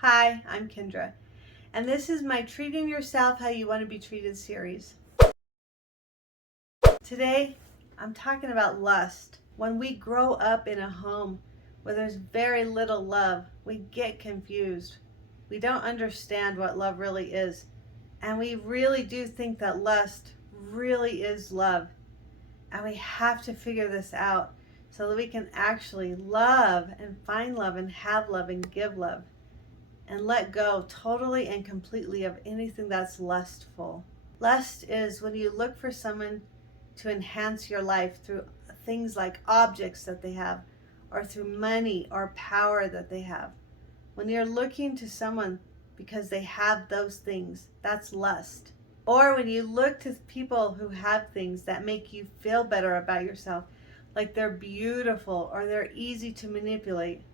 Hi, I'm Kendra, and this is my Treating Yourself How You Want to Be Treated series. Today, I'm talking about lust. When we grow up in a home where there's very little love, we get confused. We don't understand what love really is, and we really do think that lust really is love. And we have to figure this out so that we can actually love and find love and have love and give love. And let go totally and completely of anything that's lustful. Lust is when you look for someone to enhance your life through things like objects that they have, or through money or power that they have. When you're looking to someone because they have those things, that's lust. Or when you look to people who have things that make you feel better about yourself, like they're beautiful or they're easy to manipulate,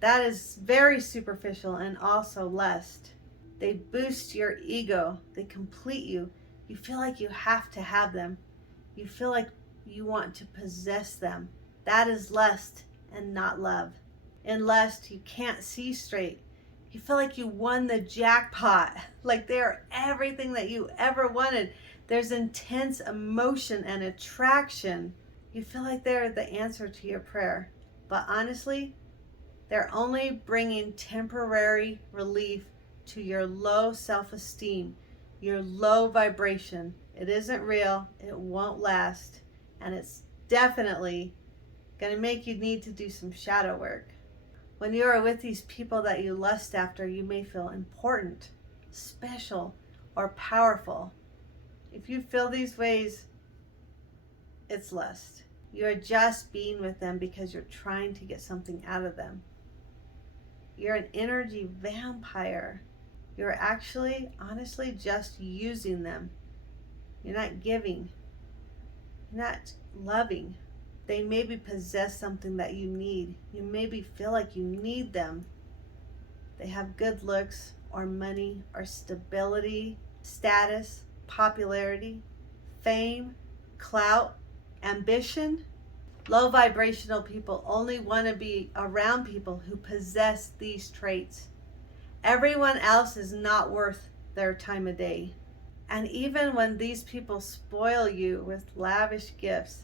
that is very superficial and also lust. They boost your ego. They complete you. You feel like you have to have them. You feel like you want to possess them. That is lust and not love. In lust, you can't see straight. You feel like you won the jackpot, like they're everything that you ever wanted. There's intense emotion and attraction. You feel like they're the answer to your prayer. But honestly, they're only bringing temporary relief to your low self-esteem, your low vibration. It isn't real, it won't last, and it's definitely going to make you need to do some shadow work. When you are with these people that you lust after, you may feel important, special, or powerful. If you feel these ways, it's lust. You are just being with them because you're trying to get something out of them. You're an energy vampire. You're actually, honestly, just using them. You're not giving. You're not loving. They maybe possess something that you need. You maybe feel like you need them. They have good looks or money or stability, status, popularity, fame, clout, ambition. Low vibrational people only want to be around people who possess these traits. Everyone else is not worth their time of day. And even when these people spoil you with lavish gifts,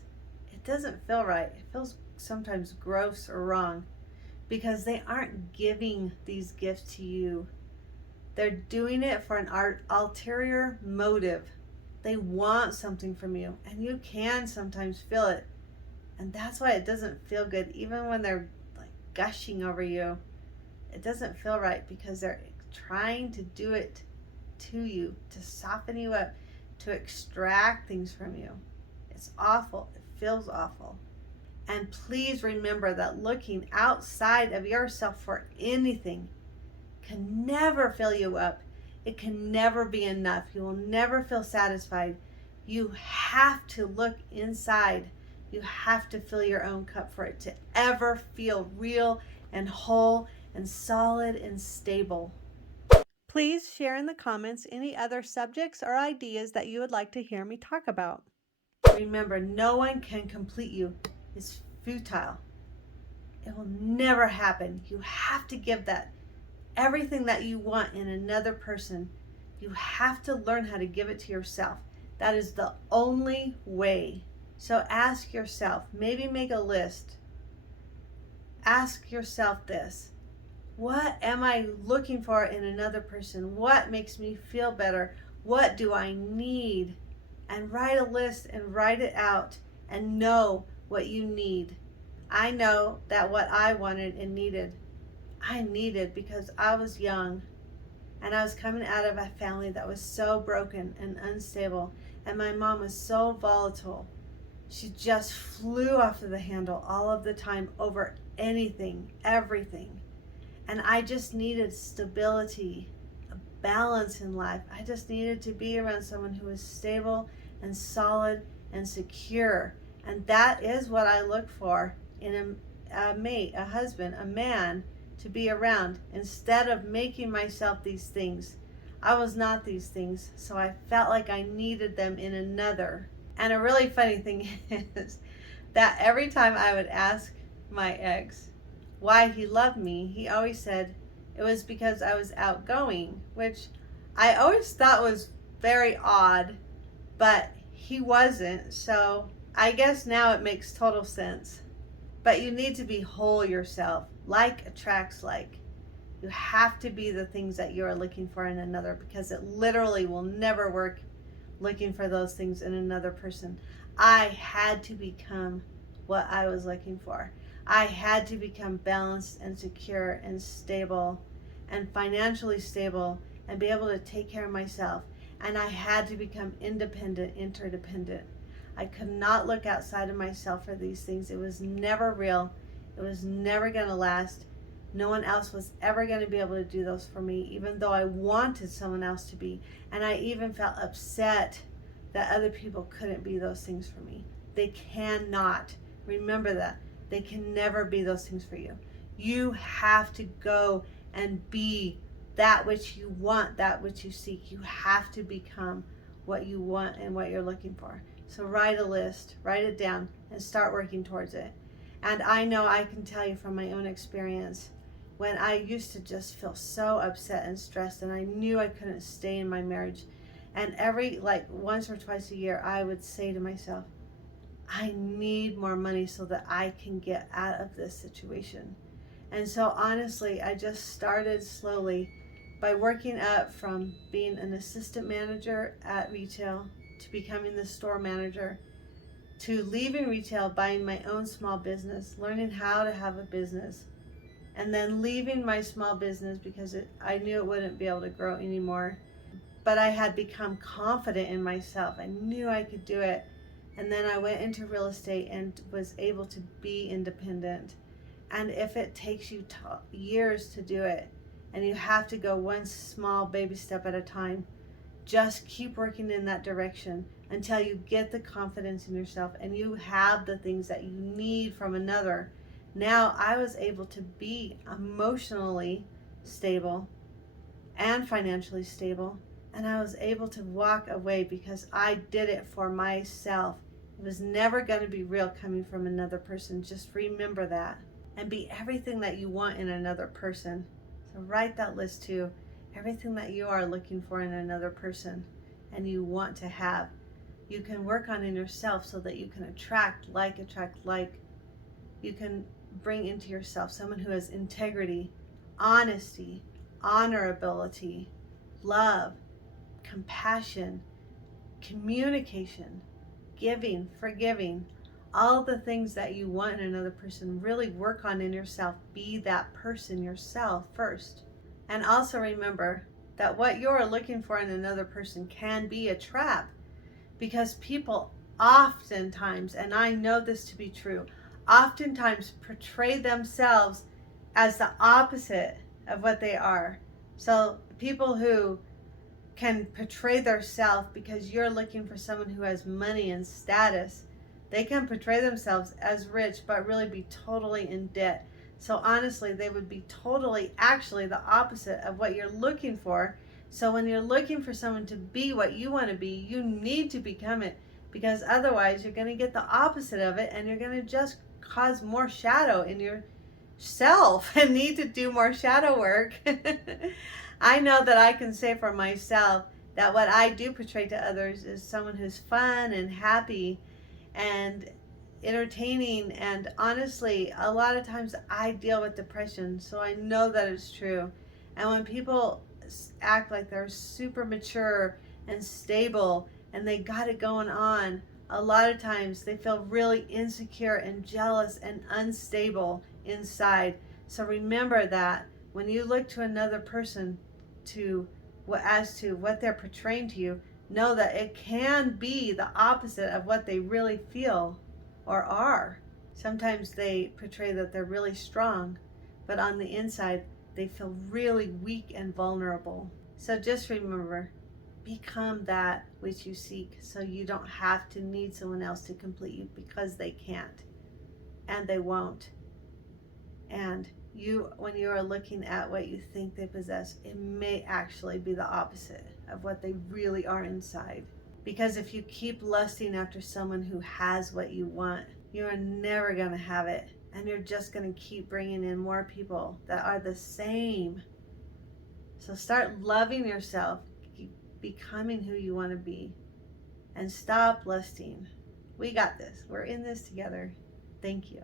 it doesn't feel right. It feels sometimes gross or wrong because they aren't giving these gifts to you. They're doing it for an ulterior motive. They want something from you, and you can sometimes feel it. And that's why it doesn't feel good, even when they're like gushing over you. It doesn't feel right because they're trying to do it to you, to soften you up, to extract things from you. It's awful. It feels awful. And please remember that looking outside of yourself for anything can never fill you up. It can never be enough. You will never feel satisfied. You have to look inside. You have to fill your own cup for it to ever feel real and whole and solid and stable. Please share in the comments any other subjects or ideas that you would like to hear me talk about. Remember, no one can complete you. It's futile. It will never happen. You have to give that everything that you want in another person. You have to learn how to give it to yourself. That is the only way. So ask yourself, maybe make a list. Ask yourself this: what am I looking for in another person? What makes me feel better? What do I need? And write a list and write it out and know what you need. I know that what I wanted and needed, I needed because I was young and I was coming out of a family that was so broken and unstable, and my mom was so volatile. She just flew off of the handle all of the time over anything, everything. And I just needed stability, a balance in life. I just needed to be around someone who was stable and solid and secure. And that is what I look for in a mate, a husband, a man to be around. Instead of making myself these things, I was not these things, so I felt like I needed them in another. And a really funny thing is that every time I would ask my ex why he loved me, he always said It was because I was outgoing, which I always thought was very odd, but he wasn't. So I guess now it makes total sense. But you need to be whole yourself. Like attracts like. You have to be the things that you are looking for in another, because it literally will never work looking for those things in another person. I had to become what I was looking for. I had to become balanced and secure and stable and financially stable and be able to take care of myself. And I had to become independent, interdependent. I could not look outside of myself for these things. It was never real. It was never going to last. No one else was ever going to be able to do those for me, even though I wanted someone else to be. And I even felt upset that other people couldn't be those things for me. They cannot. Remember that. They can never be those things for you. You have to go and be that which you want, that which you seek. You have to become what you want and what you're looking for. So write a list, write it down, and start working towards it. And I know I can tell you from my own experience, when I used to just feel so upset and stressed, and I knew I couldn't stay in my marriage, and every once or twice a year I would say to myself, I need more money so that I can get out of this situation. And so honestly, I just started slowly by working up from being an assistant manager at retail to becoming the store manager, to leaving retail, buying my own small business, learning how to have a business, and then leaving my small business because I knew it wouldn't be able to grow anymore. But I had become confident in myself. I knew I could do it. And then I went into real estate and was able to be independent. And if it takes you years to do it, and you have to go one small baby step at a time, just keep working in that direction until you get the confidence in yourself and you have the things that you need from another. Now I was able to be emotionally stable and financially stable, and I was able to walk away because I did it for myself. It was never going to be real coming from another person. Just remember that, and be everything that you want in another person. So write that list too. Everything that you are looking for in another person and you want to have, you can work on in yourself so that you can attract like. You can bring into yourself someone who has integrity, honesty, honorability, love, compassion, communication, giving, forgiving, all the things that you want in another person. Really work on in yourself. Be that person yourself first. And also remember that what you're looking for in another person can be a trap, because people oftentimes, and I know this to be true, oftentimes portray themselves as the opposite of what they are. So people who can portray themselves, because you're looking for someone who has money and status, they can portray themselves as rich but really be totally in debt. So honestly, they would be totally actually the opposite of what you're looking for. So when you're looking for someone to be what you want to be, you need to become it, because otherwise you're going to get the opposite of it, and you're going to just cause more shadow in yourself and need to do more shadow work. I know that I can say for myself that what I do portray to others is someone who's fun and happy and entertaining, and honestly, a lot of times I deal with depression, so I know that it's true. And when people act like they're super mature and stable and they got it going on, a lot of times they feel really insecure and jealous and unstable inside. So remember that when you look to another person as to what they're portraying to you, know that it can be the opposite of what they really feel or are. Sometimes they portray that they're really strong, but on the inside they feel really weak and vulnerable. So just remember, become that which you seek, so you don't have to need someone else to complete you, because they can't and they won't. And when you are looking at what you think they possess, it may actually be the opposite of what they really are inside. Because if you keep lusting after someone who has what you want, you are never going to have it. And you're just going to keep bringing in more people that are the same. So start loving yourself, keep becoming who you want to be, and stop lusting. We got this. We're in this together. Thank you.